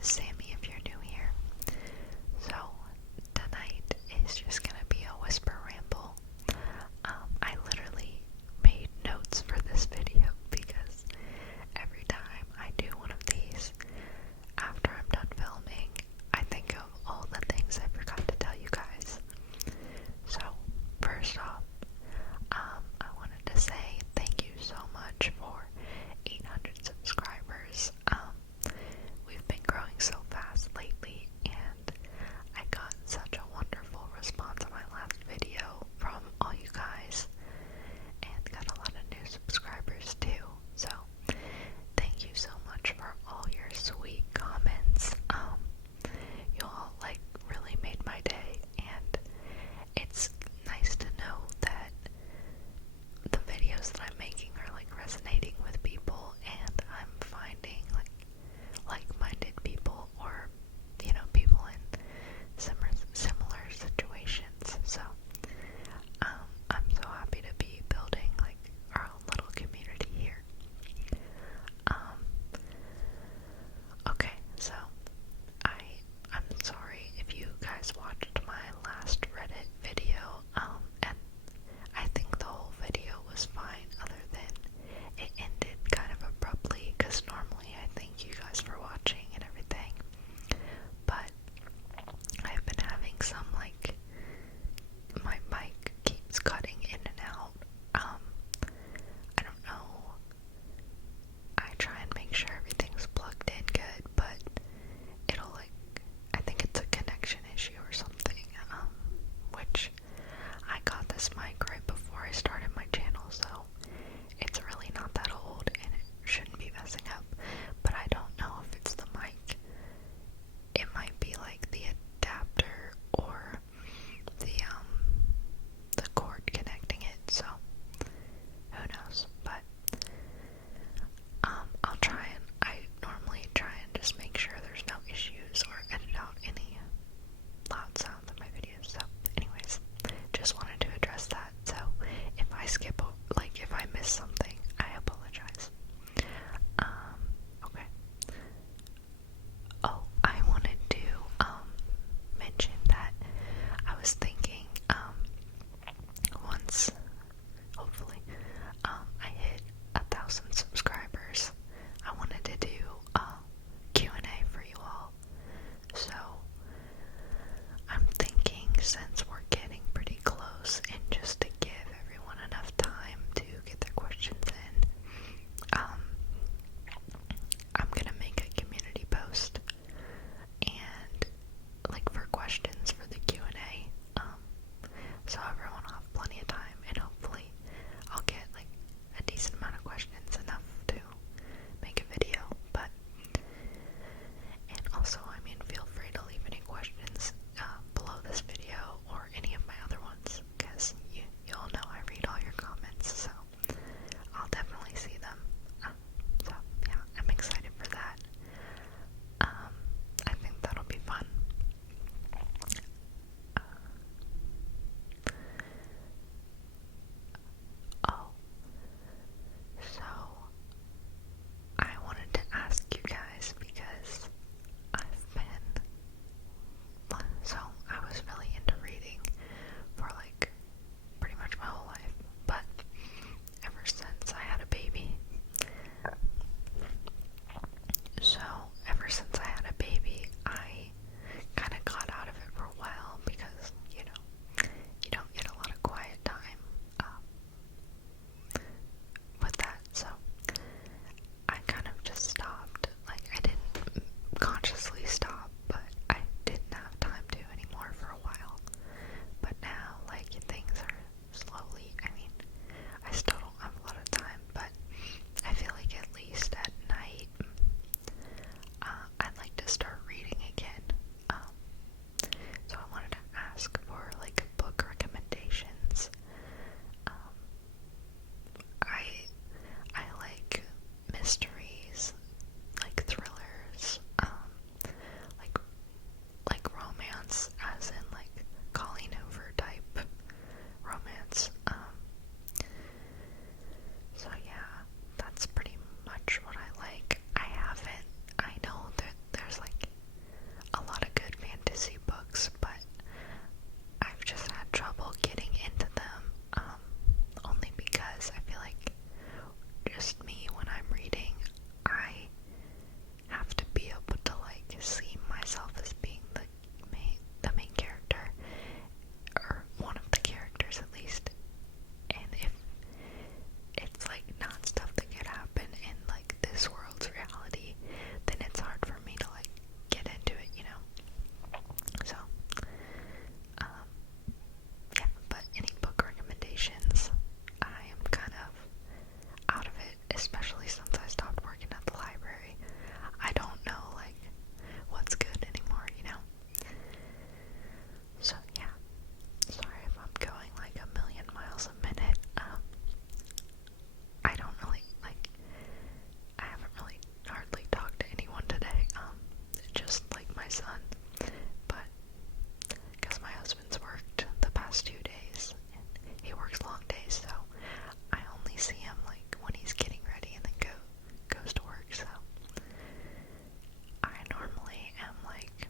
is Sammy if you're new here. So, tonight is just gonna be a whisper ramble. I literally made notes for this video because every time I do one of these, after I'm done filming, I think of all the things I forgot to tell you guys. So, first off, I wanted to say thank you so much for 800 subscribers. We've been growing so fast. just me when I'm reading. I have to be able to like see myself as being the main character, or one of the characters at least. And if it's like not stuff that could happen in like this world's reality, then it's hard for me to like get into it, you know? So, yeah, but any book recommendations, I am kind of out of it, especially since I stopped working at the library. I don't know, like, what's good anymore, you know? So, yeah. Sorry if I'm going like a million miles a minute. I don't really, like, I haven't really hardly talked to anyone today, just like my son, but because my husband's worked the past 2 days, and he works long days, so I only see him like when he's getting ready and then goes to work. So I normally am like,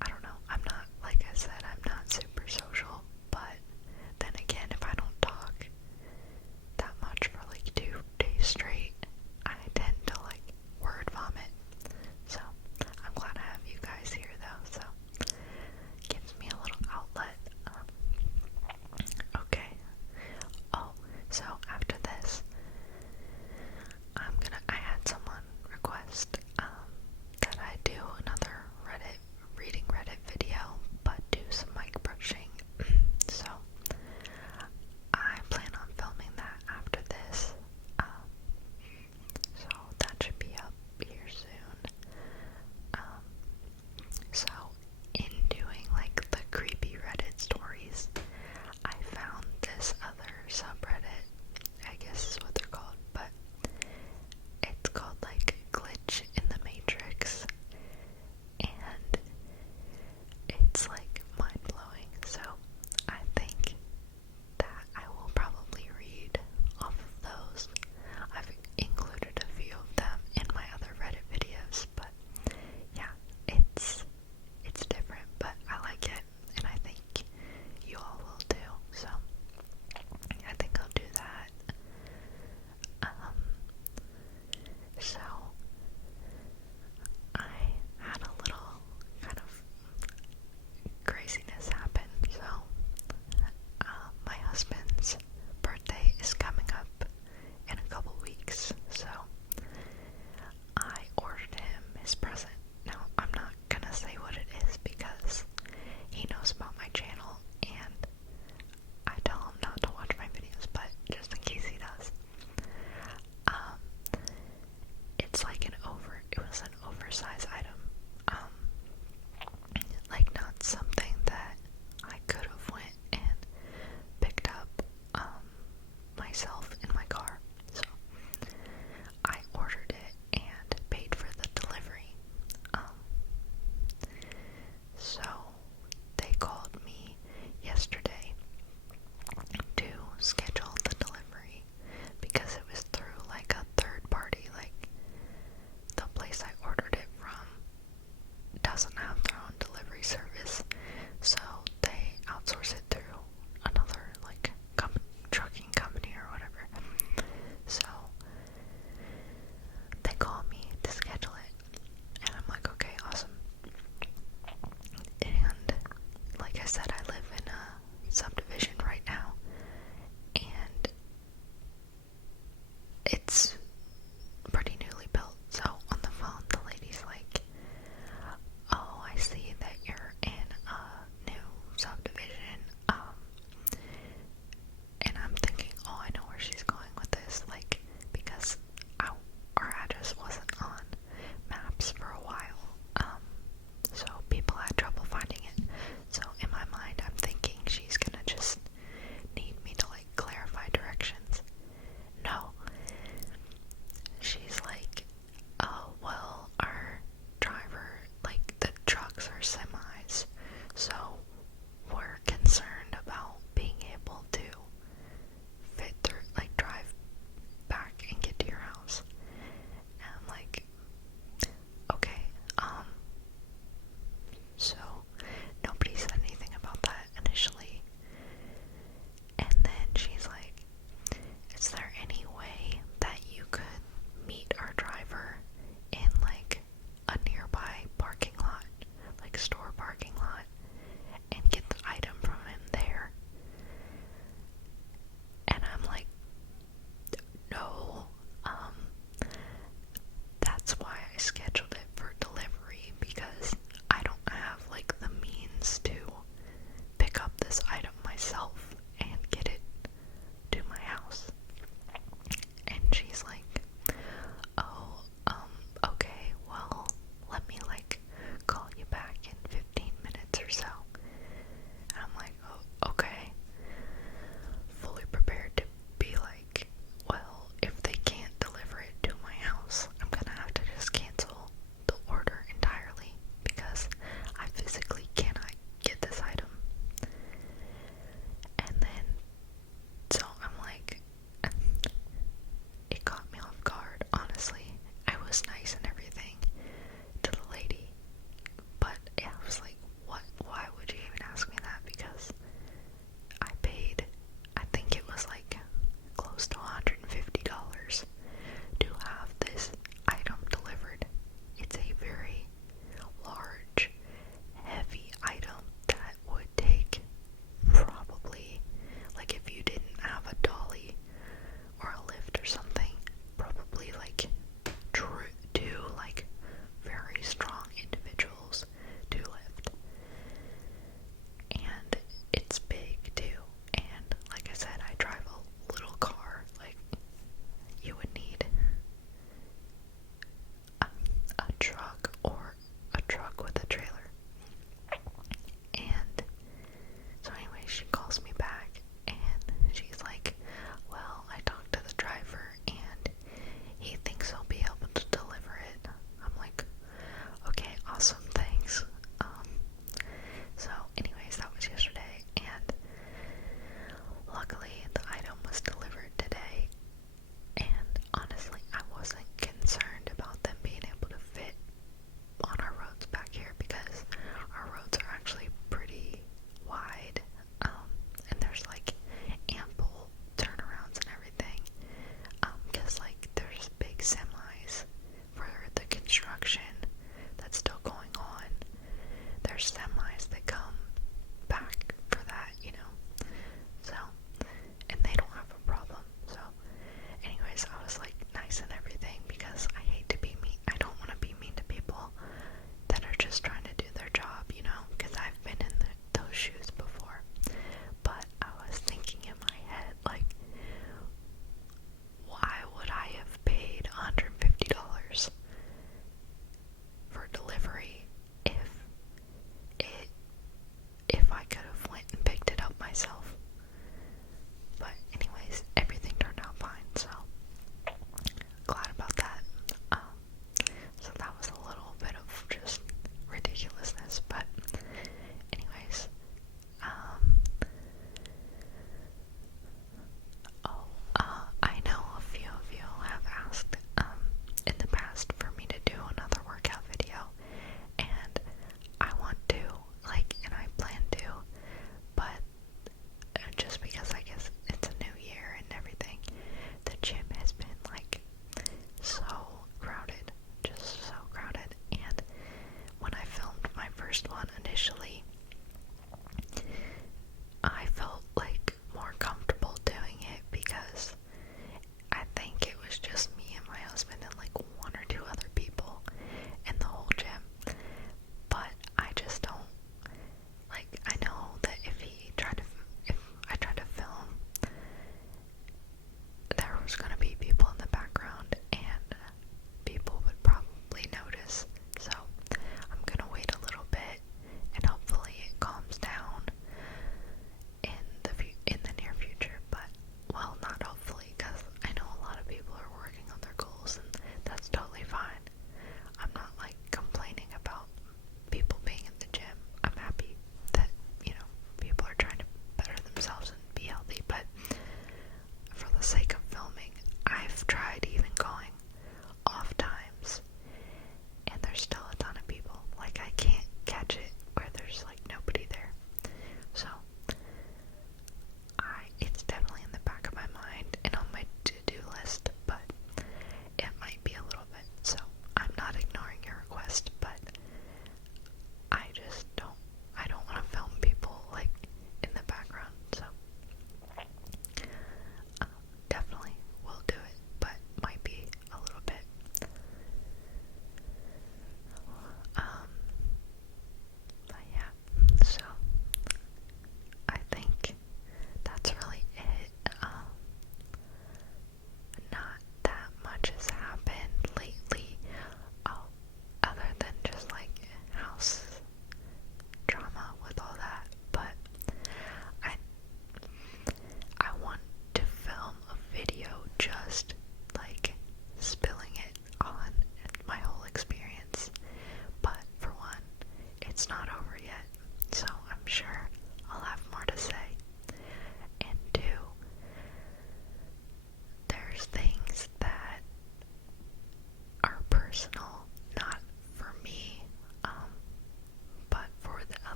I don't know, I'm not, like I said, I'm not super social, but then again, if I don't talk that much for like 2 days straight, I tend to like word vomit. So I'm glad I have you guys here though, so gives me a little outlet. Okay. Oh, so after this, I had someone request that I do another reading Reddit video, but do some mic brushing. So I plan on filming that after this. So that should be up here soon. So in doing like the creepy Reddit stories, I found this other subreddit, I guess is what they're called, but it's called like Glitch in the Matrix, and it's like mind-blowing. So I think that I will probably read off of those. I've included a few of them in my other Reddit videos, but yeah, it's different, but I like it, and I think you all will too, so I think I'll do that. So I had a little kind of craziness happen. So my husband's birthday is coming up in a couple weeks, so I ordered him his present. Now, I'm not gonna say what it is because he knows about my channel and I tell him not to watch my videos, but just in case he does. It was an oversized item. Like not something that I could have went and picked up myself in my car.